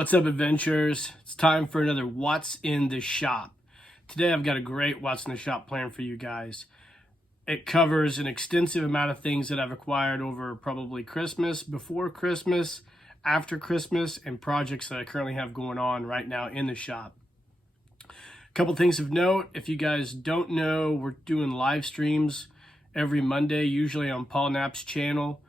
What's up, adventurers? It's time for another What's in the Shop. Today I've got a great What's in the Shop plan for you guys. It covers an extensive amount of things that I've acquired over probably Christmas, before Christmas, after Christmas, and projects that I currently have going on right now in the shop. A couple things of note: if you guys don't know, we're doing live streams every Monday, usually on Paul Knapp's channel.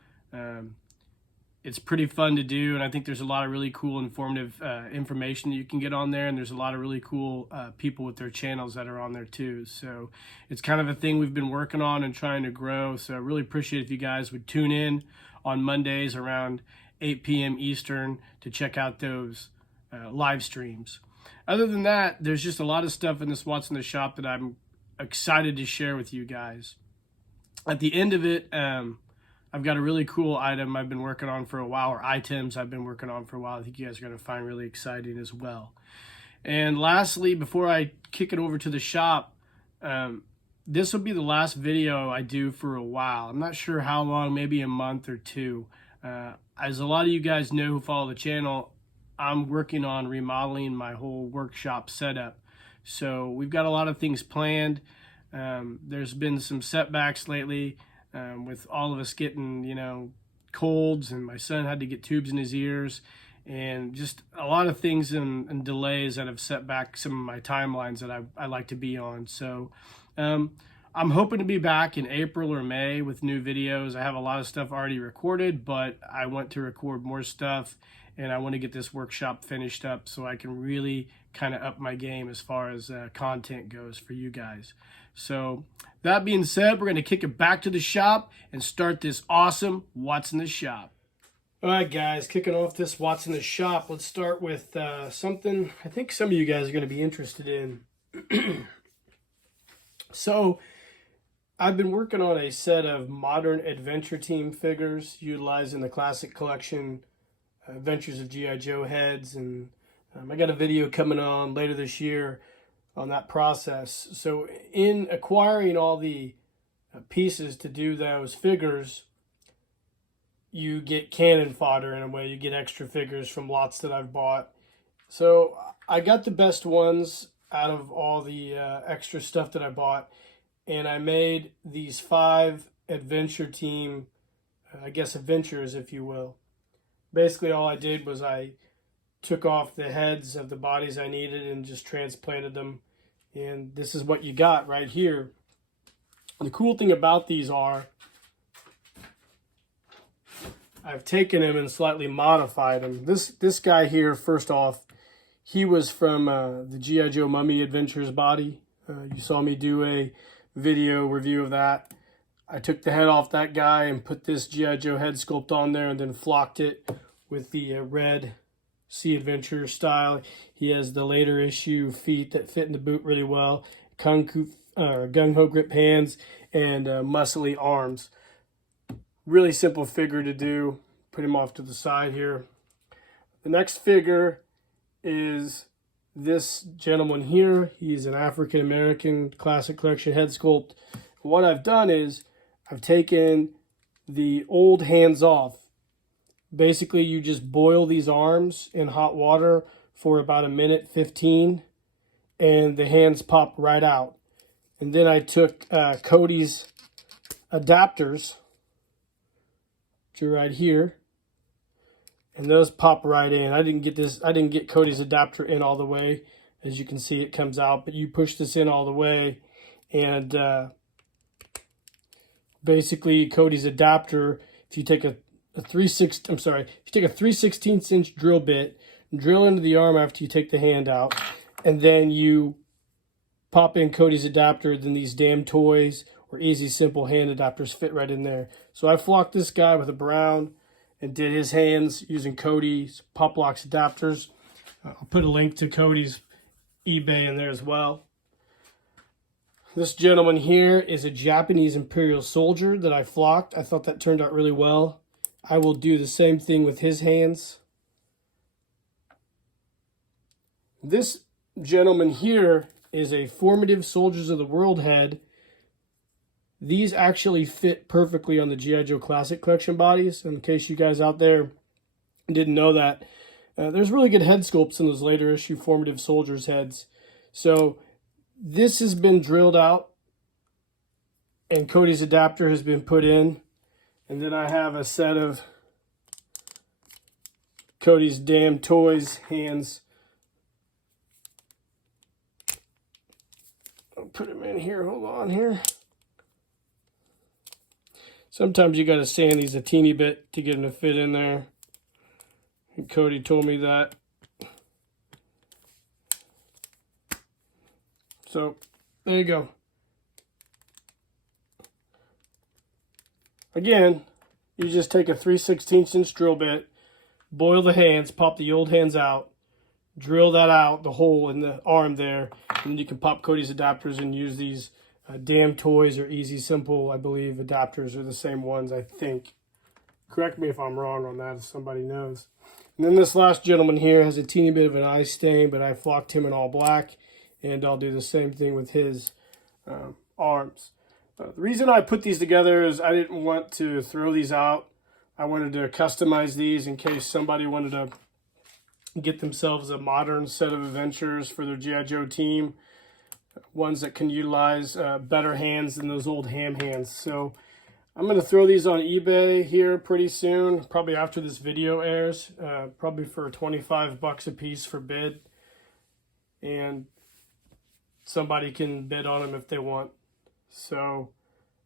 It's pretty fun to do, and I think there's a lot of really cool, informative information that you can get on there, and there's a lot of really cool people with their channels that are on there too. So it's kind of a thing we've been working on and trying to grow. So I really appreciate if you guys would tune in on Mondays around 8 p.m. Eastern to check out those live streams. Other than that, there's just a lot of stuff in this What's in the Shop that I'm excited to share with you guys. At the end of it, I've got a really cool item I've been working on for a while, or items I've been working on for a while. I think you guys are going to find really exciting as well. And lastly, before I kick it over to the shop, this will be the last video I do for a while. I'm not sure how long, maybe a month or two. As a lot of you guys know who follow the channel, I'm working on remodeling my whole workshop setup. So we've got a lot of things planned. There's been some setbacks lately. With all of us getting, colds, and my son had to get tubes in his ears, and just a lot of things and delays that have set back some of my timelines that I like to be on. So I'm hoping to be back in April or May with new videos. I have a lot of stuff already recorded, but I want to record more stuff, and I want to get this workshop finished up so I can really kind of up my game as far as content goes for you guys. So that being said, we're going to kick it back to the shop and start this awesome What's in the Shop. All right, guys, kicking off this What's in the Shop, let's start with something I think some of you guys are going to be interested in. So I've been working on a set of modern adventure team figures utilizing the classic collection Adventures of G.I. Joe heads, and I got a video coming on later this year on that process. So in acquiring all the pieces to do those figures, you get cannon fodder in a way. You get extra figures from lots that I've bought. So I got the best ones out of all the extra stuff that I bought, and I made these 5 adventure team, adventures, if you will. Basically all I did was I took off the heads of the bodies I needed and just transplanted them, and this is what you got right here. The cool thing about these are I've taken them and slightly modified them. This guy here, first off, he was from the G.I. Joe Mummy Adventures body. You saw me do a video review of that. I took the head off that guy and put this G.I. Joe head sculpt on there, and then flocked it with the red Sea Adventure style. He has the later issue feet that fit in the boot really well, gung-ho grip hands, and muscly arms. Really simple figure to do. Put him off to the side here. The next figure is this gentleman here. He's an African American classic collection head sculpt. What I've done is I've taken the old hands off. Basically, you just boil these arms in hot water for about 1:15, and the hands pop right out. And then I took Cody's adapters, which are right here, and those pop right in. I didn't get Cody's adapter in all the way. As you can see, it comes out, but you push this in all the way, and basically Cody's adapter, if you take a 3/16 inch drill bit, drill into the arm after you take the hand out, and then you pop in Cody's adapter, then these damn toys or easy simple hand adapters fit right in there. So I flocked this guy with a brown and did his hands using Cody's Pop-Lox adapters. I'll put a link to Cody's eBay in there as well. This gentleman here is a Japanese Imperial soldier that I flocked. I thought that turned out really well. I will do the same thing with his hands. This gentleman here is a Formative Soldiers of the World head. These actually fit perfectly on the G.I. Joe Classic Collection bodies. In case you guys out there didn't know that, There's really good head sculpts in those later issue Formative Soldiers heads. So this has been drilled out, and Cody's adapter has been put in. And then I have a set of Cody's Damn Toys hands. I'll put them in here. Hold on here. Sometimes you got to sand these a teeny bit to get them to fit in there. And Cody told me that. So there you go. Again, you just take a 3/16 inch drill bit, boil the hands, pop the old hands out, drill that out, the hole in the arm there, and then you can pop Cody's adapters and use these Damn Toys or Easy Simple, I believe adapters are the same ones, I think. Correct me if I'm wrong on that, if somebody knows. And then this last gentleman here has a teeny bit of an eye stain, but I flocked him in all black, and I'll do the same thing with his arms. The reason I put these together is I didn't want to throw these out. I wanted to customize these in case somebody wanted to get themselves a modern set of adventures for their G.I. Joe team. Ones that can utilize better hands than those old ham hands. So I'm going to throw these on eBay here pretty soon, probably after this video airs, probably for $25 a piece for bid. And somebody can bid on them if they want. So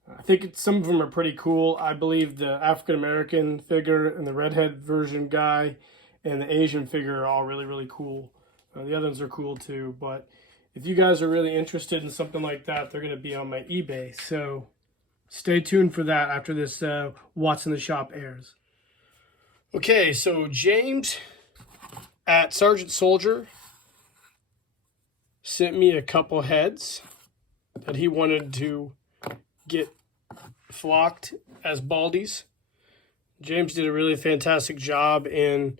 I think some of them are pretty cool. I believe the African-American figure and the redhead version guy and the Asian figure are all really, really cool. The other ones are cool too. But if you guys are really interested in something like that, they're going to be on my eBay. So stay tuned for that after this What's in the Shop airs. Okay, so James at Sergeant Soldier sent me a couple heads that he wanted to get flocked as baldies. James did a really fantastic job in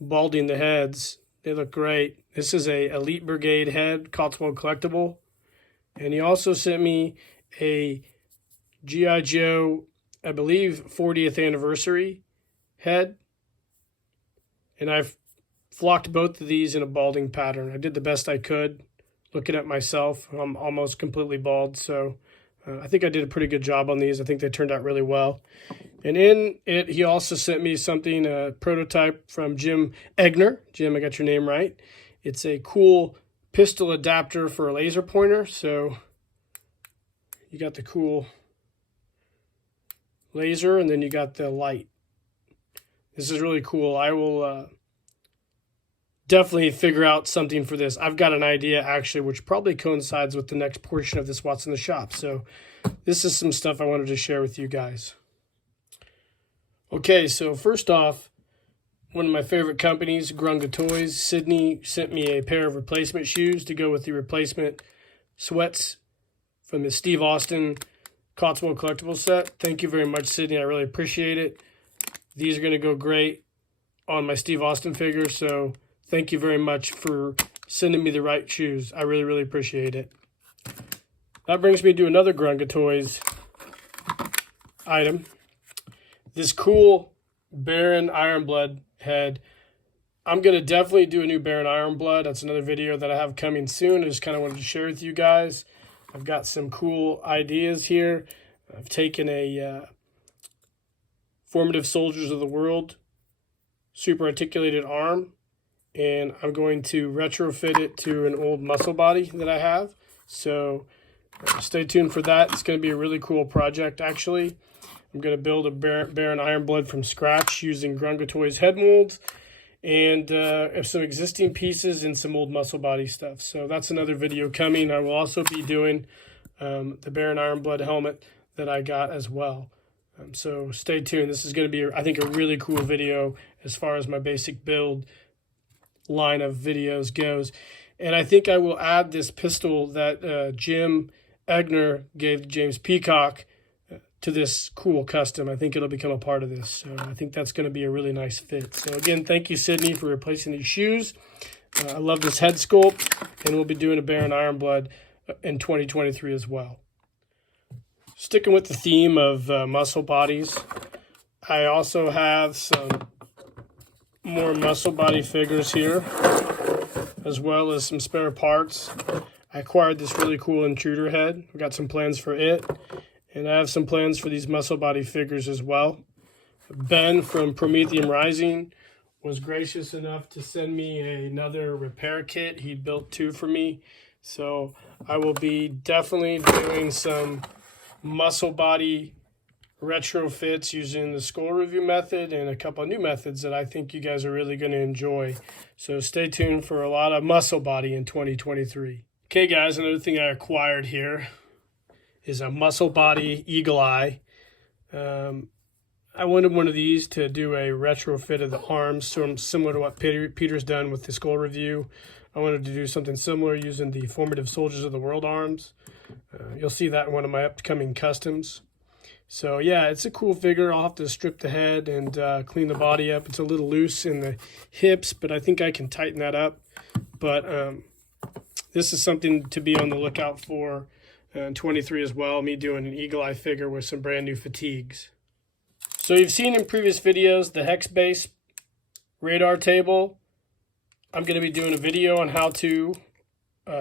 balding the heads. They look great. This is a Elite Brigade head, Cotswold collectible. And he also sent me a G.I. Joe, I believe, 40th anniversary head. And I've flocked both of these in a balding pattern. I did the best I could. Looking at myself, I'm almost completely bald, so I think I did a pretty good job on these. I think they turned out really well. And in it, he also sent me something, a prototype from Jim Egner. Jim, I got your name right. It's a cool pistol adapter for a laser pointer. So you got the cool laser, and then you got the light. This is really cool. I will definitely figure out something for this. I've got an idea, actually, which probably coincides with the next portion of this What's in the Shop. So this is some stuff I wanted to share with you guys. Okay, so first off, one of my favorite companies, Grunga Toys, Sydney, sent me a pair of replacement shoes to go with the replacement sweats from the Steve Austin Cotswold collectible set. Thank you very much, Sydney. I really appreciate it. These are going to go great on my Steve Austin figure, so thank you very much for sending me the right shoes. I really, really appreciate it. That brings me to another Grunga Toys item. This cool Baron Ironblood head. I'm going to definitely do a new Baron Ironblood. That's another video that I have coming soon. I just kind of wanted to share with you guys. I've got some cool ideas here. I've taken a Formative Soldiers of the World super articulated arm, and I'm going to retrofit it to an old muscle body that I have. So stay tuned for that. It's going to be a really cool project, actually. I'm going to build a Baron Ironblood from scratch using Grunga Toys head molds and some existing pieces and some old muscle body stuff. So that's another video coming. I will also be doing the Baron Ironblood helmet that I got as well. So stay tuned. This is going to be, I think, a really cool video as far as my basic build line of videos goes. And I think I will add this pistol that Jim Egner gave James Peacock to this cool custom. I think it'll become a part of this. So I think that's going to be a really nice fit. So again, thank you, Sydney, for replacing these shoes. I love this head sculpt, and we'll be doing a Baron Ironblood in 2023 as well. Sticking with the theme of muscle bodies, I also have some more muscle body figures here, as well as some spare parts. I acquired this really cool intruder head. I've got some plans for it, and I have some plans for these muscle body figures as well. Ben from Prometheum Rising was gracious enough to send me another repair kit. He built 2 for me, so I will be definitely doing some muscle body retrofits using the Skull Review method and a couple of new methods that I think you guys are really going to enjoy. So stay tuned for a lot of muscle body in 2023. Okay guys, another thing I acquired here is a muscle body eagle eye. I wanted one of these to do a retrofit of the arms, so similar to what Peter's done with the Skull Review. I wanted to do something similar using the Formative Soldiers of the World arms. You'll see that in one of my upcoming customs. So yeah, it's a cool figure. I'll have to strip the head and clean the body up. It's a little loose in the hips, but I think I can tighten that up. But this is something to be on the lookout for in 23 as well, me doing an eagle eye figure with some brand new fatigues. So you've seen in previous videos the hex base radar table. I'm going to be doing a video on how to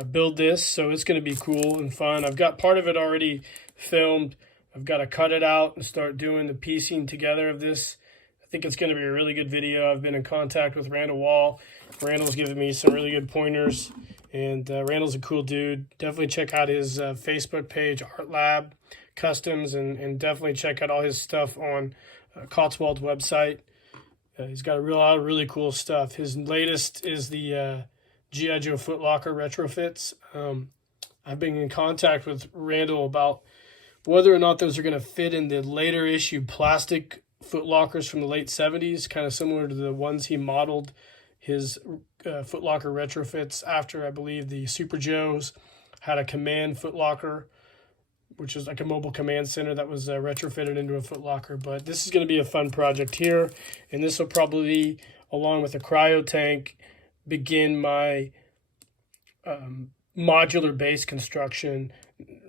build this, so it's going to be cool and fun. I've got part of it already filmed. I've got to cut it out and start doing the piecing together of this. I think it's going to be a really good video. I've been in contact with Randall Wall. Randall's given me some really good pointers, and Randall's a cool dude. Definitely check out his Facebook page, Art Lab Customs, and definitely check out all his stuff on Cotswold's website. He's got a lot of really cool stuff. His latest is the G.I. Joe Footlocker retrofits. I've been in contact with Randall about whether or not those are going to fit in the later issue plastic footlockers from the late 70s, kind of similar to the ones he modeled his footlocker retrofits after. I believe the Super Joes had a command footlocker, which is like a mobile command center that was retrofitted into a footlocker. But this is going to be a fun project here, and this will probably, along with a cryo tank, begin my modular base construction.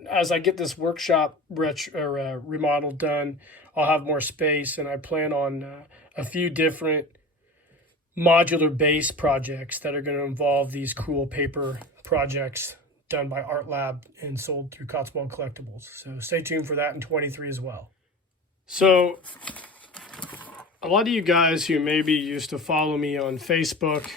As I get this workshop remodel done, I'll have more space, and I plan on a few different modular base projects that are going to involve these cool paper projects done by Art Lab and sold through Cotswold Collectibles. So stay tuned for that in 23 as well. So a lot of you guys who maybe used to follow me on Facebook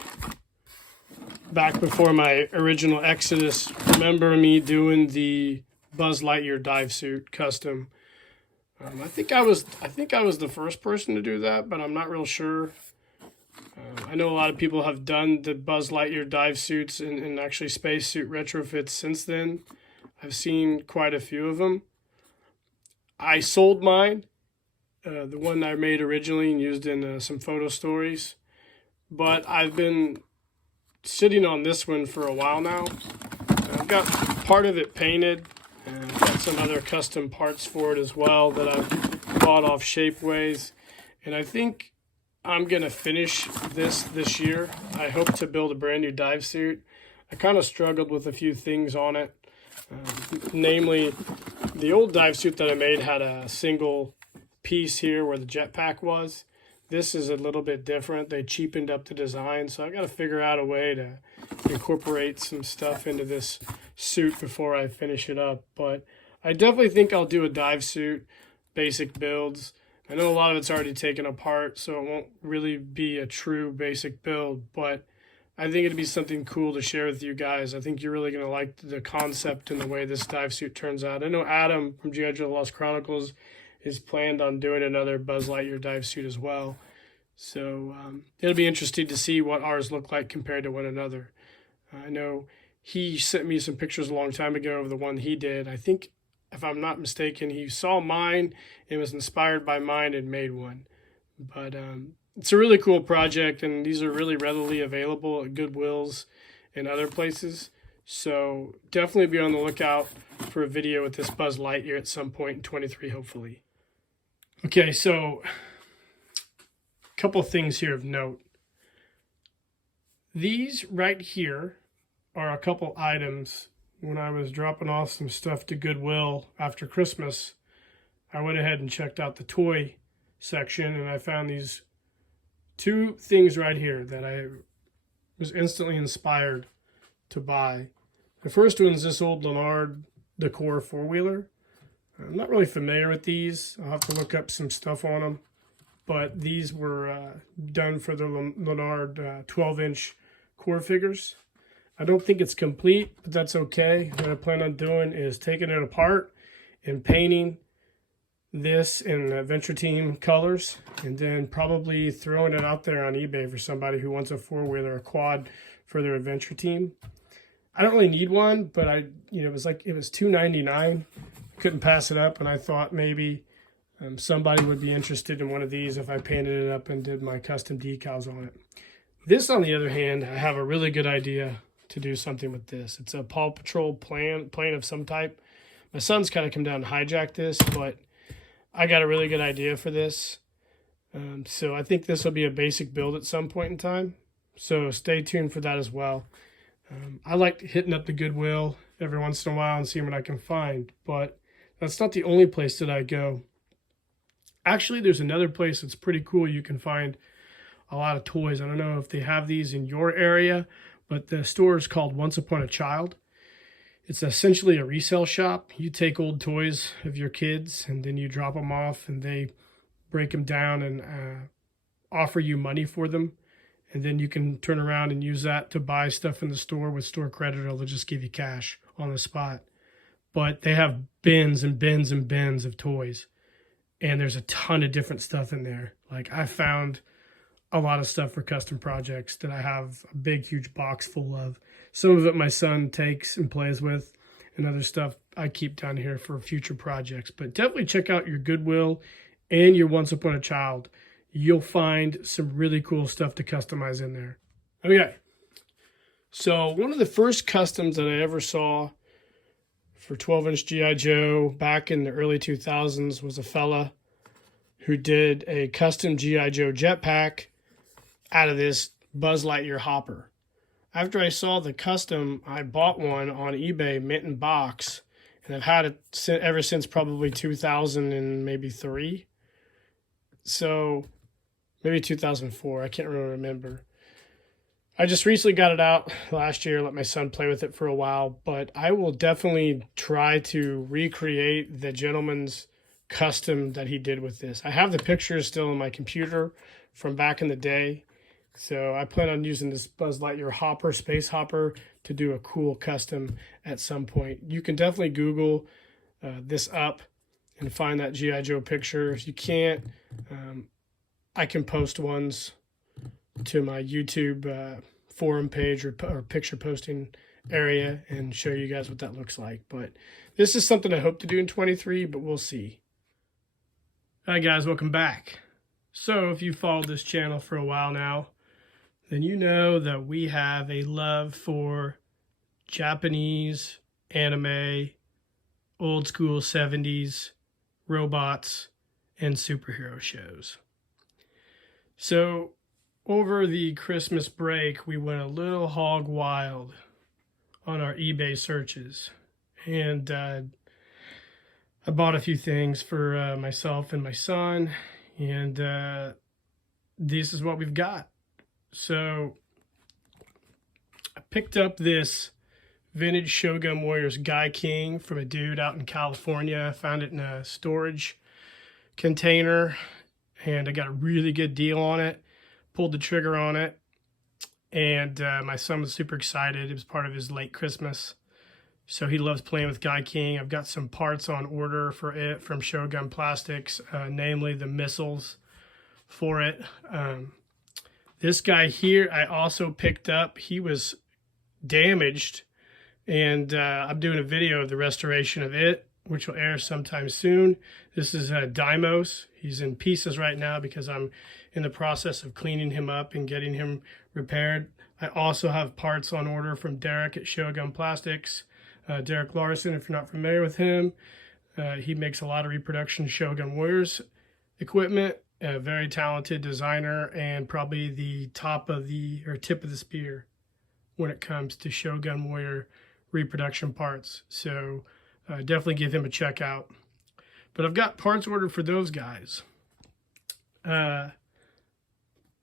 back before my original Exodus remember me doing the Buzz Lightyear dive suit custom. I think I was the first person to do that, but I'm not real sure. I know a lot of people have done the Buzz Lightyear dive suits and actually spacesuit retrofits since then. I've seen quite a few of them. I sold mine, the one I made originally and used in some photo stories, but I've been sitting on this one for a while now. I've got part of it painted, and I've got some other custom parts for it as well that I've bought off Shapeways, and I think I'm going to finish this year. I hope to build a brand new dive suit. I kind of struggled with a few things on it. Namely, the old dive suit that I made had a single piece here where the jetpack was. This is a little bit different. They cheapened up the design, so I got to figure out a way to incorporate some stuff into this suit before I finish it up. But I definitely think I'll do a dive suit, basic builds. I know a lot of it's already taken apart, so it won't really be a true basic build, but I think it'd be something cool to share with you guys. I think you're really going to like the concept and the way this dive suit turns out. I know Adam from G.I. Joe Lost Chronicles is planned on doing another Buzz Lightyear dive suit as well. So it'll be interesting to see what ours look like compared to one another. I know he sent me some pictures a long time ago of the one he did. I think, if I'm not mistaken, he saw mine and was inspired by mine and made one. But it's a really cool project, and these are really readily available at Goodwills and other places. So definitely be on the lookout for a video with this Buzz Lightyear at some point in 23, hopefully. Okay, so a couple things here of note. These right here are a couple items. When I was dropping off some stuff to Goodwill after Christmas, I went ahead and checked out the toy section, and I found these two things right here that I was instantly inspired to buy. The first one is this old Lennard Decor four-wheeler. I'm not really familiar with these. I'll have to look up some stuff on them. But these were done for the Lennard 12-inch core figures. I don't think it's complete, but that's okay. What I plan on doing is taking it apart and painting this in Adventure Team colors, and then probably throwing it out there on eBay for somebody who wants a four-wheeler or quad for their Adventure Team. I don't really need one, but it was $2.99. Couldn't pass it up, and I thought maybe somebody would be interested in one of these if I painted it up and did my custom decals on it. This, on the other hand, I have a really good idea to do something with this. It's a Paw Patrol plane of some type. My son's kind of come down and hijacked this, but I got a really good idea for this. So I think this will be a basic build at some point in time. So stay tuned for that as well. I like hitting up the Goodwill every once in a while and seeing what I can find, but that's not the only place that I go. Actually, there's another place that's pretty cool. You can find a lot of toys. I don't know if they have these in your area, but the store is called Once Upon a Child. It's essentially a resale shop. You take old toys of your kids and then you drop them off and they break them down and offer you money for them. And then you can turn around and use that to buy stuff in the store with store credit, or they'll just give you cash on the spot. But they have bins and bins and bins of toys. And there's a ton of different stuff in there. Like, I found a lot of stuff for custom projects that I have a big, huge box full of. Some of it my son takes and plays with, and other stuff I keep down here for future projects. But definitely check out your Goodwill and your Once Upon a Child. You'll find some really cool stuff to customize in there. Okay, so one of the first customs that I ever saw for 12-inch G.I. Joe back in the early 2000s was a fella who did a custom G.I. Joe jetpack out of this Buzz Lightyear hopper. After I saw the custom, I bought one on eBay, mint in box, and I've had it ever since probably 2000 and maybe 3. So maybe 2004, I can't really remember. I just recently got it out last year, let my son play with it for a while, but I will definitely try to recreate the gentleman's custom that he did with this. I have the pictures still on my computer from back in the day, so I plan on using this Buzz Lightyear hopper, space hopper, to do a cool custom at some point. You can definitely Google this up and find that G.I. Joe picture. If you can't, I can post ones to my YouTube forum page or picture posting area and show you guys what that looks like. But this is something I hope to do in 23, but we'll see. Hi guys, welcome back. So if you followed this channel for a while now, then you know that we have a love for Japanese anime, old school 70s, robots, and superhero shows. So over the Christmas break, we went a little hog wild on our eBay searches. And I bought a few things for myself and my son. And this is what we've got. So I picked up this vintage Shogun Warriors Guy King from a dude out in California. I found it in a storage container, and I got a really good deal on it. Pulled the trigger on it, and my son was super excited. It was part of his late Christmas, so he loves playing with Guy King. I've got some parts on order for it from Shogun Plastics, namely the missiles for it. This guy here I also picked up. He was damaged, and I'm doing a video of the restoration of it, which will air sometime soon. This is Deimos. He's in pieces right now because I'm in the process of cleaning him up and getting him repaired. I also have parts on order from Derek at Shogun Plastics. Derek Larson, if you're not familiar with him, he makes a lot of reproduction Shogun Warriors equipment. A very talented designer and probably the tip of the spear when it comes to Shogun Warrior reproduction parts. So definitely give him a check out. But I've got parts ordered for those guys.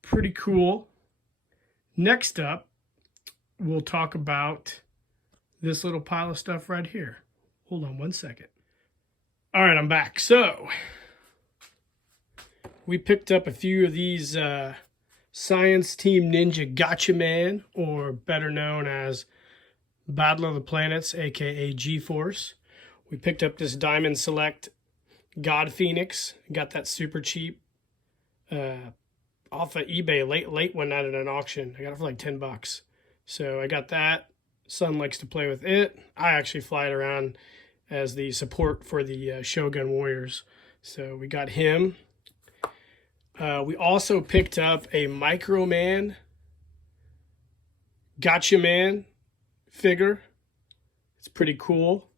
pretty cool. Next up, we'll talk about this little pile of stuff right here. Hold on one second. All right, I'm back. So we picked up a few of these Science Team Ninja Gatchaman, or better known as Battle of the Planets, aka G-Force. We picked up this Diamond Select God Phoenix. Got that super cheap off of eBay late one night at an auction. I got it for like $10. So I got that. Son likes to play with it. I actually fly it around as the support for the Shogun Warriors. So we got him. We also picked up a Microman Gatchaman figure. It's pretty cool.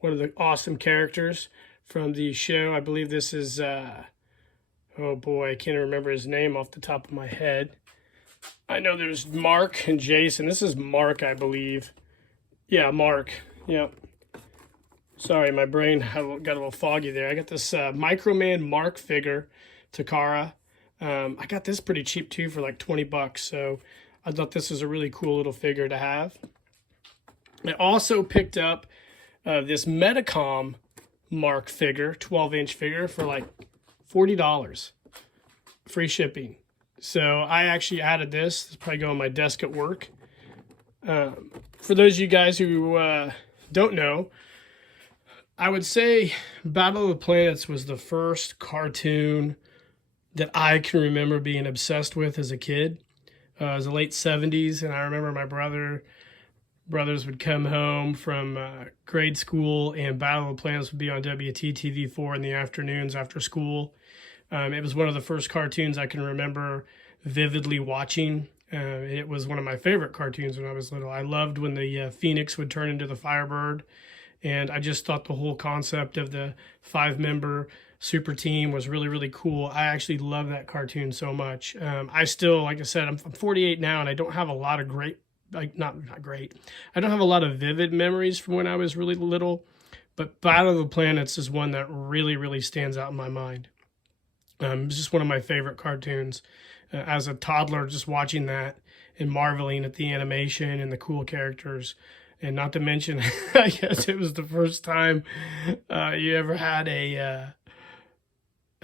One of the awesome characters from the show. I believe this is, oh boy, I can't remember his name off the top of my head. I know there's Mark and Jason. This is Mark, I believe. Yeah, Mark. Yep. Sorry, my brain got a little foggy there. I got this Microman Mark figure, Takara. I got this pretty cheap too for like $20. So I thought this was a really cool little figure to have. I also picked up this Metacom Mark figure, 12-inch figure for like $40. Free shipping. So I actually added this. It's probably go on my desk at work. For those of you guys who don't know, I would say Battle of the Planets was the first cartoon that I can remember being obsessed with as a kid. It was the late 70s, and I remember my brothers would come home from grade school, and Battle of the Planets would be on WTTV4 in the afternoons after school. It was one of the first cartoons I can remember vividly watching. It was one of my favorite cartoons when I was little. I loved when the Phoenix would turn into the Firebird, and I just thought the whole concept of the 5-member super team was really, really cool. I actually love that cartoon so much. I still, like I said, I'm 48 now, and I don't have a lot of not great. I don't have a lot of vivid memories from when I was really little, but Battle of the Planets is one that really, really stands out in my mind. It's just one of my favorite cartoons. As a toddler, just watching that and marveling at the animation and the cool characters. And not to mention, I guess it was the first time you ever had a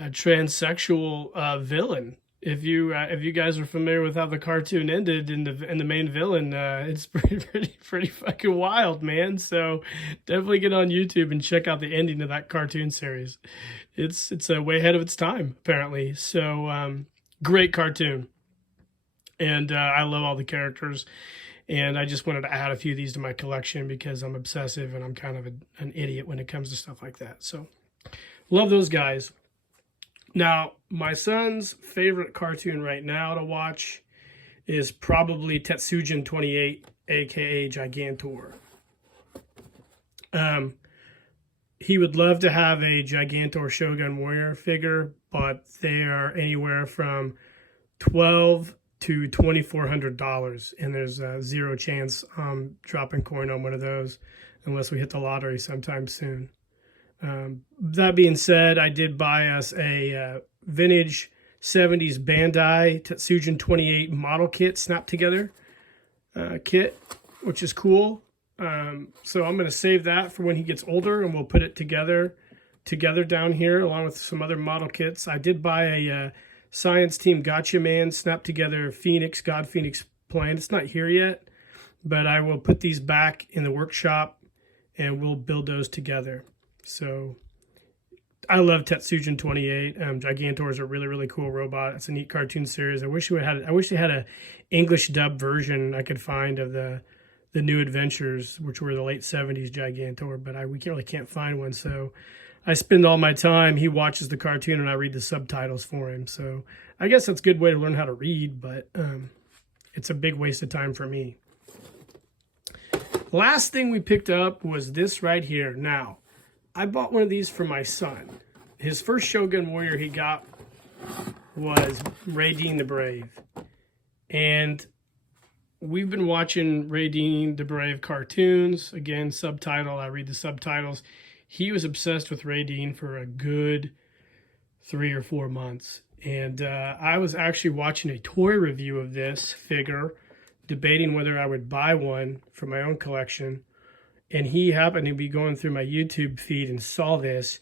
transsexual villain. If you guys are familiar with how the cartoon ended and the main villain, it's pretty fucking wild, man. So definitely get on YouTube and check out the ending of that cartoon series. It's way ahead of its time, apparently. So great cartoon, and I love all the characters. And I just wanted to add a few of these to my collection because I'm obsessive and I'm kind of an idiot when it comes to stuff like that. So love those guys. Now, my son's favorite cartoon right now to watch is probably Tetsujin 28, aka Gigantor. He would love to have a Gigantor Shogun Warrior figure, but they are anywhere from $1,200 to $2,400, and there's zero chance dropping coin on one of those unless we hit the lottery sometime soon. That being said, I did buy us a vintage 70s Bandai Tetsujin 28 model kit, snap together kit, which is cool. So I'm going to save that for when he gets older, and we'll put it together down here along with some other model kits. I did buy a Science Team Gatchaman snap together Phoenix, God Phoenix plan. It's not here yet, but I will put these back in the workshop and we'll build those together. So I love Tetsujin 28. Gigantor is a really, really cool robot. It's a neat cartoon series. I wish they had a English dub version I could find of the New Adventures, which were the late 70s Gigantor, but we really can't find one. So I spend all my time, he watches the cartoon and I read the subtitles for him. So I guess that's a good way to learn how to read, but it's a big waste of time for me. Last thing we picked up was this right here. Now, I bought one of these for my son. His first Shogun Warrior he got was Raideen the Brave. And we've been watching Raideen the Brave cartoons. Again, subtitle, I read the subtitles. He was obsessed with Raideen for a good 3 or 4 months. And I was actually watching a toy review of this figure, debating whether I would buy one for my own collection. And he happened to be going through my YouTube feed and saw this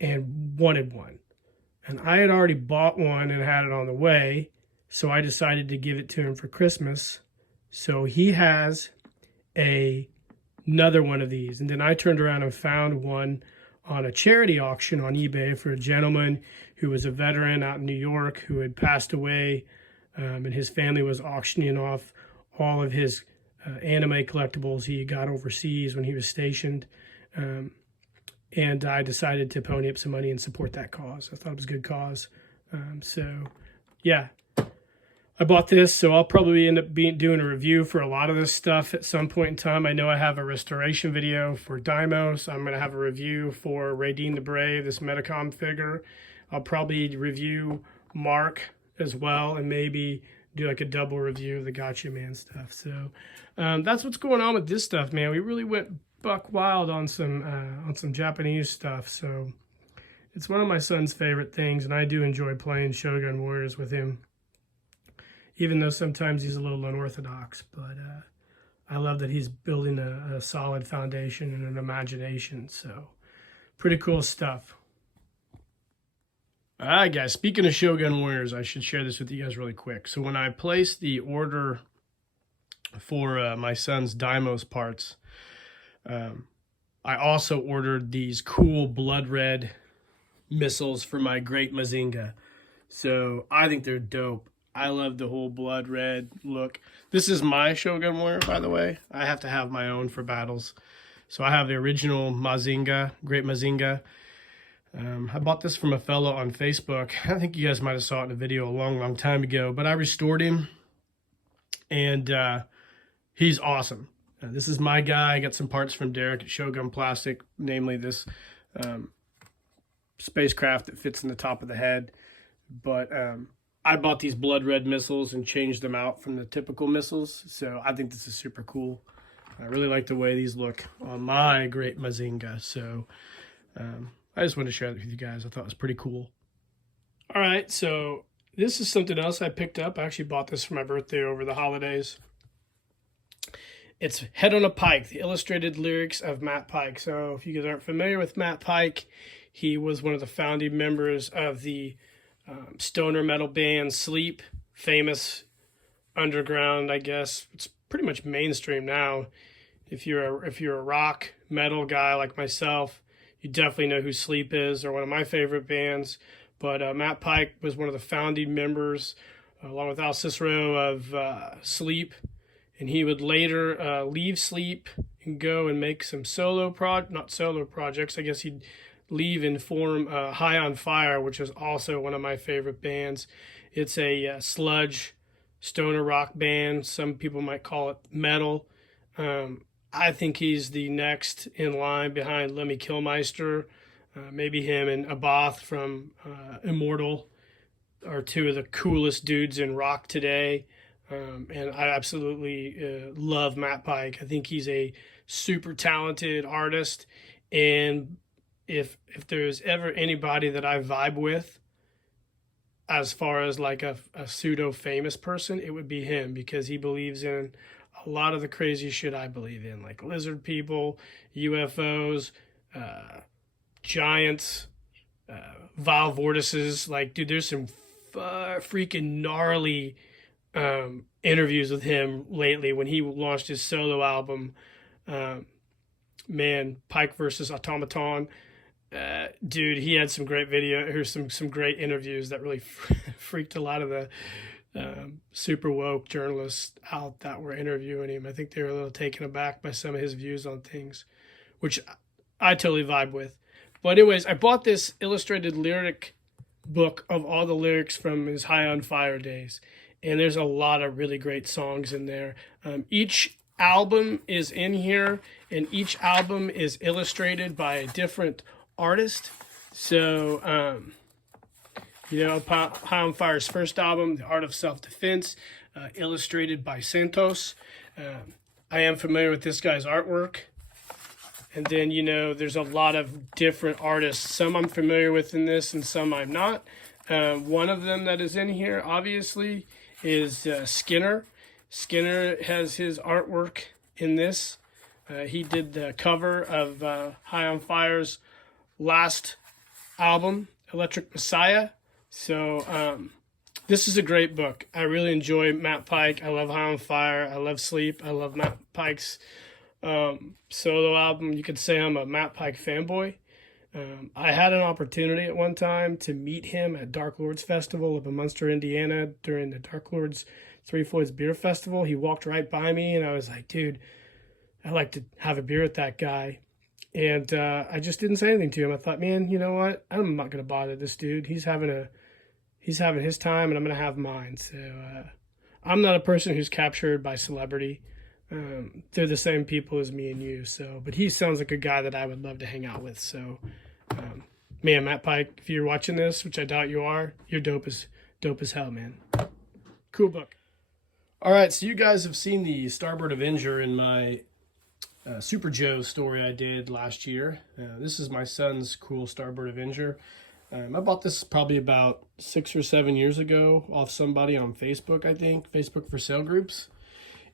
and wanted one. And I had already bought one and had it on the way, so I decided to give it to him for Christmas. So he has another one of these. And then I turned around and found one on a charity auction on eBay for a gentleman who was a veteran out in New York who had passed away, and his family was auctioning off all of his anime collectibles he got overseas when he was stationed. And I decided to pony up some money and support that cause. I thought it was a good cause. So, yeah. I bought this, so I'll probably end up doing a review for a lot of this stuff at some point in time. I know I have a restoration video for Deimos. I'm going to have a review for Raideen the Brave, this Metacom figure. I'll probably review Mark as well, and maybe do like a double review of the Gatchaman stuff. So that's what's going on with this stuff, man. We really went buck wild on some Japanese stuff. So it's one of my son's favorite things, and I do enjoy playing Shogun Warriors with him, even though sometimes he's a little unorthodox. But I love that he's building a solid foundation and an imagination. So pretty cool stuff. All right, guys, speaking of Shogun Warriors, I should share this with you guys really quick. So when I placed the order for my son's Deimos parts, I also ordered these cool blood red missiles for my Great Mazinga. So I think they're dope. I love the whole blood red look. This is my Shogun Warrior, by the way. I have to have my own for battles. So I have the original Mazinga, Great Mazinga. I bought this from a fellow on Facebook. I think you guys might have saw it in a video a long time ago, but I restored him, and he's awesome. This is my guy. I got some parts from Derek at Shogun Plastic, namely this spacecraft that fits in the top of the head. But I bought these blood red missiles and changed them out from the typical missiles, so I think this is super cool. I really like the way these look on my Great Mazinga, so I just wanted to share that with you guys. I thought it was pretty cool. All right, so this is something else I picked up. I actually bought this for my birthday over the holidays. It's Head on a Pike, the illustrated lyrics of Matt Pike. So if you guys aren't familiar with Matt Pike, he was one of the founding members of the stoner metal band Sleep, famous underground, I guess. It's pretty much mainstream now. If you're a rock metal guy like myself, you definitely know who Sleep is. They're one of my favorite bands. But Matt Pike was one of the founding members, along with Al Cicero, of Sleep. And he would later leave Sleep and go and make some not solo projects. I guess he'd leave and form High on Fire, which is also one of my favorite bands. It's a sludge stoner rock band. Some people might call it metal. I think he's the next in line behind Lemmy Kilmister. Maybe him and Abath from Immortal are two of the coolest dudes in rock today. And I absolutely love Matt Pike. I think he's a super talented artist. And if there's ever anybody that I vibe with as far as like a pseudo famous person, it would be him, because he believes in a lot of the crazy shit I believe in, like lizard people, UFOs, giants, vile vortices. Like, dude, there's some freaking gnarly interviews with him lately when he launched his solo album, Pike versus Automaton. Dude, he had some great some great interviews that really freaked a lot of the super woke journalists out that were interviewing him. I think they were a little taken aback by some of his views on things, which I totally vibe with. But anyways, I bought this illustrated lyric book of all the lyrics from his High on Fire days. And there's a lot of really great songs in there. Each album is in here, and each album is illustrated by a different artist. So, High on Fire's first album, The Art of Self-Defense, illustrated by Santos. I am familiar with this guy's artwork. And then, there's a lot of different artists. Some I'm familiar with in this, and some I'm not. One of them that is in here, obviously, is Skinner. Skinner has his artwork in this. He did the cover of High on Fire's last album, Electric Messiah. So this is a great book. I really enjoy Matt Pike. I love High on Fire. I love Sleep. I love Matt Pike's solo album. You could say I'm a Matt Pike fanboy. I had an opportunity at one time to meet him at Dark Lords Festival up in Munster, Indiana during the Dark Lords Three Floyds Beer Festival. He walked right by me and I was like, dude, I'd like to have a beer with that guy. And I just didn't say anything to him. I thought, man, you know what? I'm not going to bother this dude. He's having his time and I'm going to have mine. So I'm not a person who's captured by celebrity. They're the same people as me and you. So, but he sounds like a guy that I would love to hang out with. So, man, Matt Pike, if you're watching this, which I doubt you are, you're dope as hell, man. Cool book. All right, so you guys have seen the Starboard Avenger in my Super Joe story I did last year. This is my son's cool Starboard Avenger. I bought this probably about 6 or 7 years ago off somebody on Facebook, I think, Facebook for sale groups.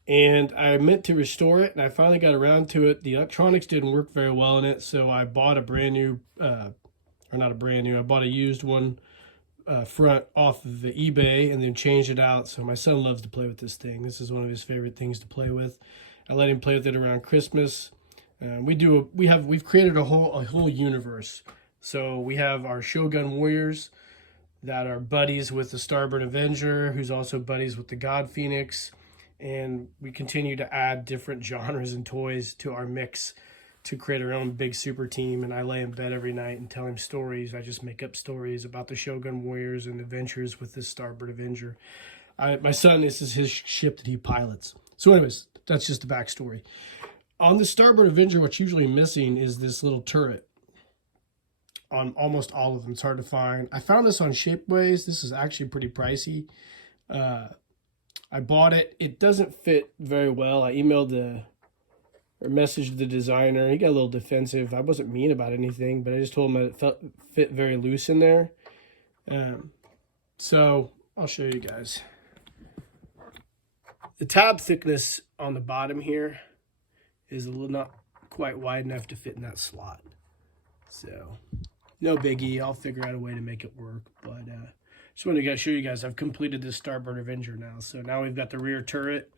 And I meant to restore it, and I finally got around to it. The electronics didn't work very well in it, so I bought a brand new, or not a brand new, I bought a used one front off of the eBay and then changed it out. So my son loves to play with this thing. This is one of his favorite things to play with. I let him play with it around Christmas. We've created a whole universe. So we have our Shogun Warriors that are buddies with the Starboard Avenger, who's also buddies with the God Phoenix. And we continue to add different genres and toys to our mix to create our own big super team. And I lay in bed every night and tell him stories. I just make up stories about the Shogun Warriors and adventures with this Starboard Avenger. My son, this is his ship that he pilots. So anyways, that's just the backstory. On the Starboard Avenger, what's usually missing is this little turret. On almost all of them, it's hard to find. I found this on Shapeways. This is actually pretty pricey. I bought it. It doesn't fit very well. I messaged the designer. He got a little defensive. I wasn't mean about anything, but I just told him that it fit very loose in there. So I'll show you guys. The tab thickness on the bottom here is a little not quite wide enough to fit in that slot. So no biggie. I'll figure out a way to make it work, but just wanted to show you guys I've completed this Starboard Avenger now. So now we've got the rear turret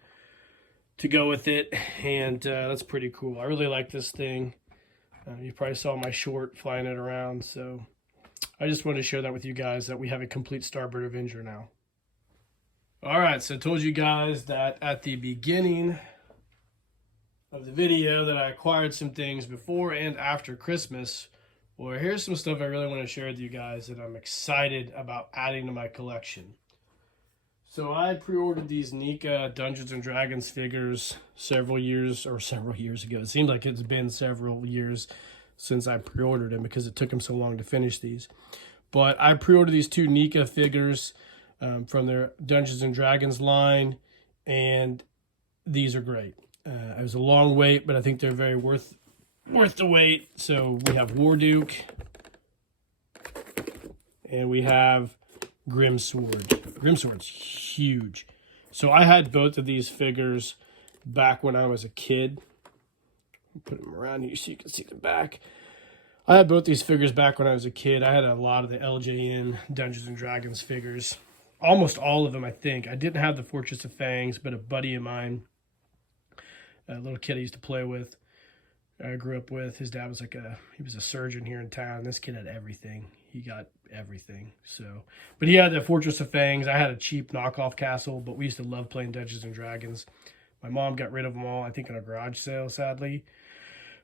to go with it, and that's pretty cool. I really like this thing. You probably saw my short flying it around, so I just wanted to share that with you guys that we have a complete Starboard Avenger now. All right, so I told you guys that at the beginning of the video that I acquired some things before and after Christmas. Well, here's some stuff I really want to share with you guys that I'm excited about adding to my collection. So I pre-ordered these NECA Dungeons & Dragons figures several years ago. It seems like it's been several years since I pre-ordered them because it took them so long to finish these. But I pre-ordered these two NECA figures from their Dungeons & Dragons line, and these are great. It was a long wait, but I think they're very worth the wait. So we have Warduke, and we have Grimsword. Grimsword's huge. So I had both of these figures back when I was a kid. Put them around here so you can see the back. I had both these figures back when I was a kid. I had a lot of the LJN Dungeons & Dragons figures. Almost all of them, I think. I didn't have the Fortress of Fangs, but a buddy of mine, a little kid I used to play with, I grew up with, his dad was he was a surgeon here in town. This kid had everything. He got everything. So, but he had the Fortress of Fangs. I had a cheap knockoff castle, but we used to love playing Dungeons & Dragons. My mom got rid of them all, I think, in a garage sale, sadly.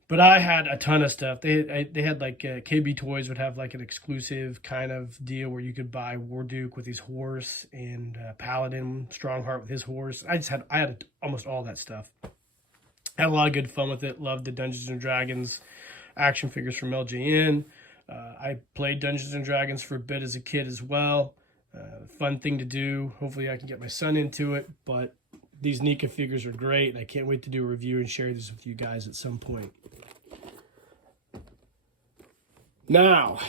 But I had a ton of stuff. They had like KB Toys would have like an exclusive kind of deal where you could buy Warduke with his horse and Paladin Strongheart with his horse. I had almost all that stuff. Had a lot of good fun with it. Loved the Dungeons & Dragons action figures from LJN. I played Dungeons & Dragons for a bit as a kid as well. Fun thing to do. Hopefully I can get my son into it. But these NECA figures are great, and I can't wait to do a review and share this with you guys at some point. Now,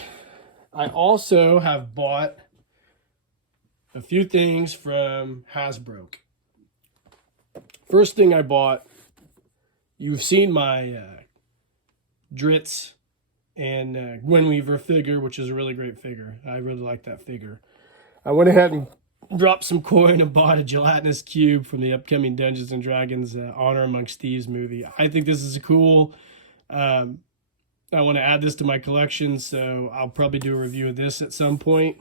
I also have bought a few things from Hasbro. First thing I bought, you've seen my Dritz and Gwen Weaver figure, which is a really great figure. I really like that figure. I went ahead and dropped some coin and bought a gelatinous cube from the upcoming Dungeons and Dragons Honor Amongst Thieves movie. I think this is cool. I want to add this to my collection, so I'll probably do a review of this at some point.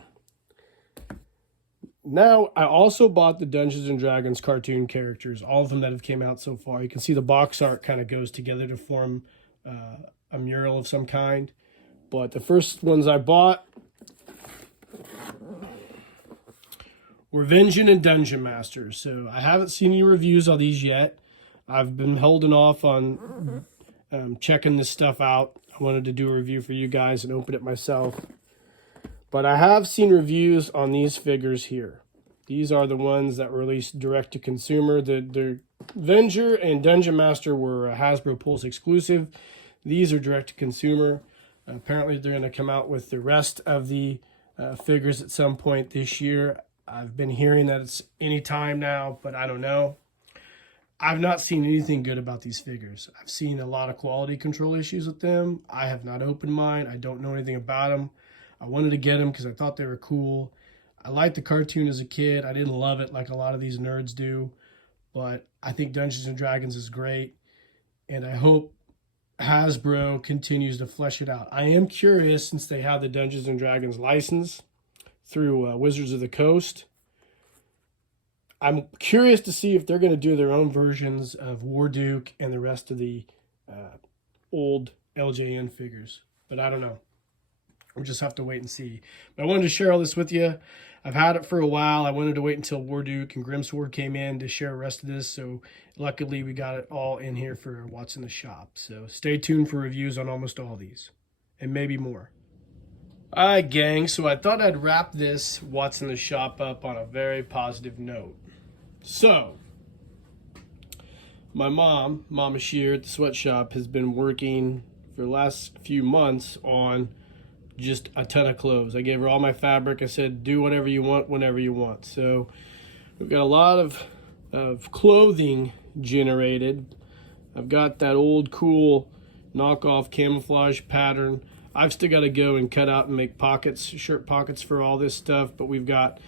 Now, I also bought the Dungeons and Dragons cartoon characters, all of them that have came out so far. You can see the box art kind of goes together to form a mural of some kind. But the first ones I bought were Vengeance and Dungeon Masters. So I haven't seen any reviews on these yet. I've been holding off on checking this stuff out. I wanted to do a review for you guys and open it myself. But I have seen reviews on these figures here. These are the ones that were released direct to consumer. The Venger and Dungeon Master were a Hasbro Pulse exclusive. These are direct to consumer. Apparently they're going to come out with the rest of the figures at some point this year. I've been hearing that it's any time now, but I don't know. I've not seen anything good about these figures. I've seen a lot of quality control issues with them. I have not opened mine. I don't know anything about them. I wanted to get them because I thought they were cool. I liked the cartoon as a kid. I didn't love it like a lot of these nerds do, but I think Dungeons and Dragons is great, and I hope Hasbro continues to flesh it out. I am curious, since they have the Dungeons and Dragons license through Wizards of the Coast, I'm curious to see if they're going to do their own versions of Warduke and the rest of the old LJN figures, but I don't know. We'll just have to wait and see. But I wanted to share all this with you. I've had it for a while. I wanted to wait until Warduke and Grimsword came in to share the rest of this. So luckily we got it all in here for What's in the Shop. So stay tuned for reviews on almost all these and maybe more. All right, gang. So I thought I'd wrap this What's in the Shop up on a very positive note. So my mom, Mama Shear at the sweatshop, has been working for the last few months on just a ton of clothes. I gave her all my fabric. I said, do whatever you want, whenever you want. So we've got a lot of clothing generated. I've got that old cool knockoff camouflage pattern. I've still got to go and cut out and make pockets, shirt pockets for all this stuff, but we've got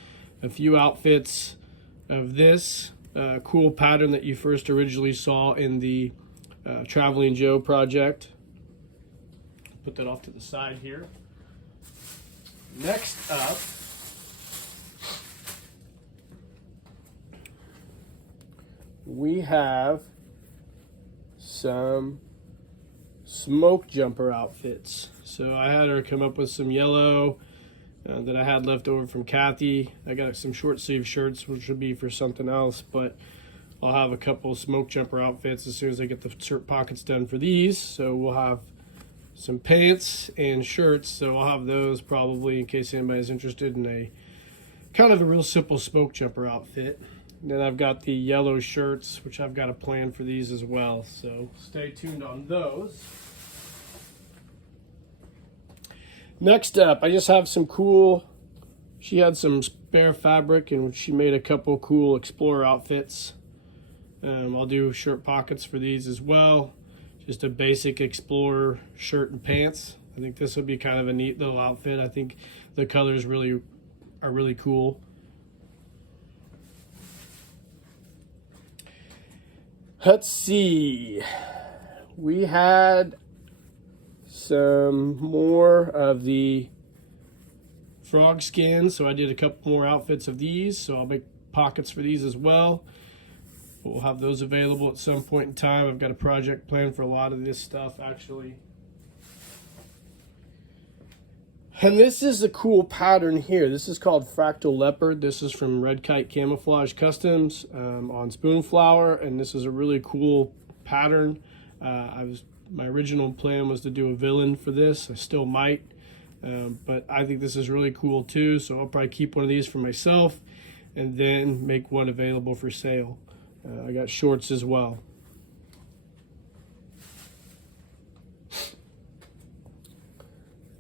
a few outfits of this cool pattern that you first originally saw in the Traveling Joe project. Put that off to the side here. Next up, we have some smoke jumper outfits. So I had her come up with some yellow that I had left over from Kathy. I got some short sleeve shirts, which would be for something else, but I'll have a couple of smoke jumper outfits as soon as I get the shirt pockets done for these. So we'll have some pants and shirts, so I'll have those probably in case anybody's interested in a kind of a real simple smoke jumper outfit. And then I've got the yellow shirts, which I've got a plan for these as well, so stay tuned on those. Next up, I just have some cool, she had some spare fabric and she made a couple cool Explorer outfits. I'll do shirt pockets for these as well. Just a basic Explorer shirt and pants. I think this would be kind of a neat little outfit. I think the colors are really cool. Let's see. We had some more of the frog skins, so I did a couple more outfits of these, so I'll make pockets for these as well. We'll have those available at some point in time. I've got a project planned for a lot of this stuff, actually. And this is a cool pattern here. This is called Fractal Leopard. This is from Red Kite Camouflage Customs on Spoonflower, and this is a really cool pattern. My original plan was to do a villain for this. I still might, but I think this is really cool too, so I'll probably keep one of these for myself and then make one available for sale. I got shorts as well.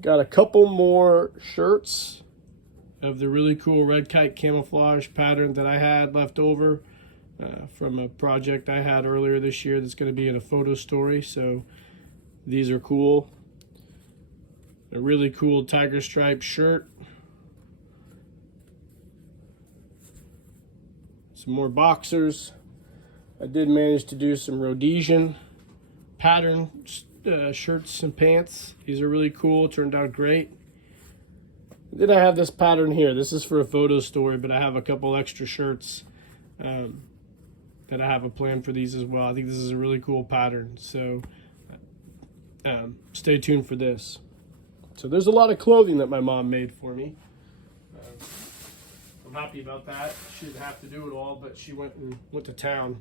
Got a couple more shirts of the really cool red kite camouflage pattern that I had left over from a project I had earlier this year that's going to be in a photo story. So these are cool. A really cool tiger stripe shirt. Some more boxers. I did manage to do some Rhodesian pattern shirts and pants. These are really cool. Turned out great. Then I have this pattern here. This is for a photo story, but I have a couple extra shirts that I have a plan for these as well. I think this is a really cool pattern. So stay tuned for this. So there's a lot of clothing that my mom made for me. I'm happy about that. She didn't have to do it all, but she went to town.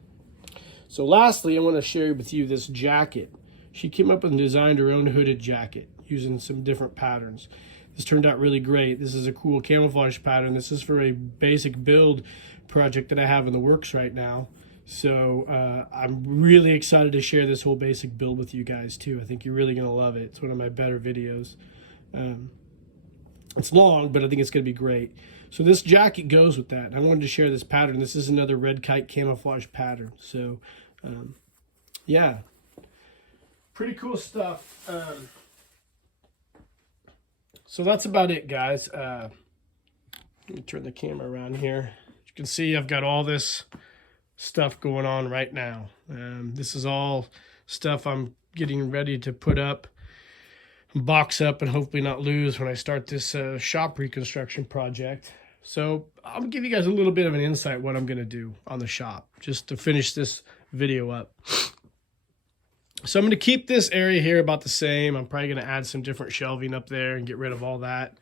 So lastly, I want to share with you this jacket. She came up and designed her own hooded jacket using some different patterns. This turned out really great. This is a cool camouflage pattern. This is for a basic build project that I have in the works right now. So I'm really excited to share this whole basic build with you guys too. I think you're really going to love it. It's one of my better videos. It's long, but I think it's going to be great. So this jacket goes with that. I wanted to share this pattern. This is another red kite camouflage pattern. So yeah, pretty cool stuff. So that's about it, guys. Let me turn the camera around here. You can see I've got all this stuff going on right now. This is all stuff I'm getting ready to put up, box up, and hopefully not lose when I start this shop reconstruction project. So I'll give you guys a little bit of an insight what I'm going to do on the shop just to finish this video up. So I'm going to keep this area here about the same. I'm probably going to add some different shelving up there and get rid of all that.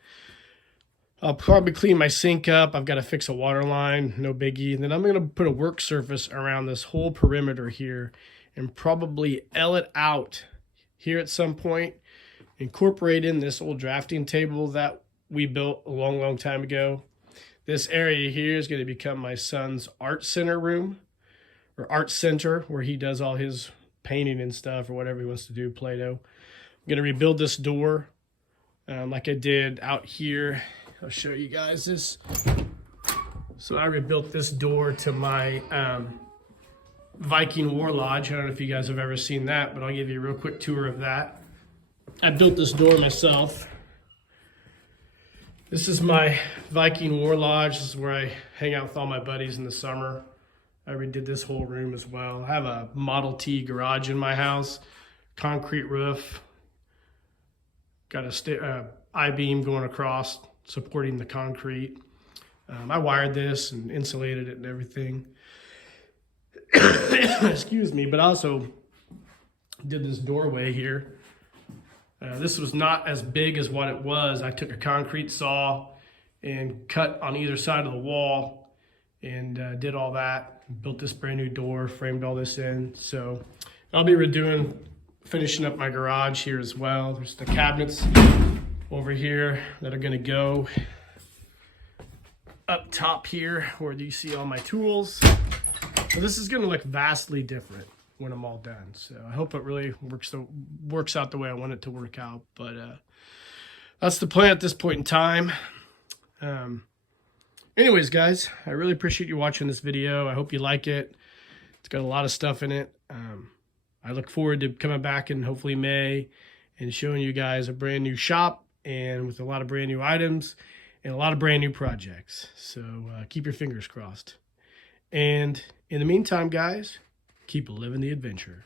I'll probably clean my sink up. I've got to fix a water line, no biggie. And then I'm going to put a work surface around this whole perimeter here and probably L it out here at some point. Incorporate in this old drafting table that we built a long time ago. This area here is going to become my son's art center room, or art center, where he does all his painting and stuff or whatever he wants to do, Play-Doh. I'm going to rebuild this door like I did out here. I'll show you guys this. So I rebuilt this door to my Viking War Lodge. I don't know if you guys have ever seen that, but I'll give you a real quick tour of that. I built this door myself. This is my Viking War Lodge. This is where I hang out with all my buddies in the summer. I redid this whole room as well. I have a Model T garage in my house, concrete roof, got a I-beam going across supporting the concrete. I wired this and insulated it and everything. Excuse me, but I also did this doorway here. This was not as big as what it was. I took a concrete saw and cut on either side of the wall and did all that. Built this brand new door, framed all this in. So I'll be finishing up my garage here as well. There's the cabinets over here that are gonna go up top here where you see all my tools. So this is gonna look vastly different when I'm all done. So I hope it really works out the way I want it to work out. But that's the plan at this point in time. Anyways, guys, I really appreciate you watching this video. I hope you like it. It's got a lot of stuff in it. I look forward to coming back in hopefully May and showing you guys a brand new shop and with a lot of brand new items and a lot of brand new projects. So keep your fingers crossed. And in the meantime, guys, keep living the adventure.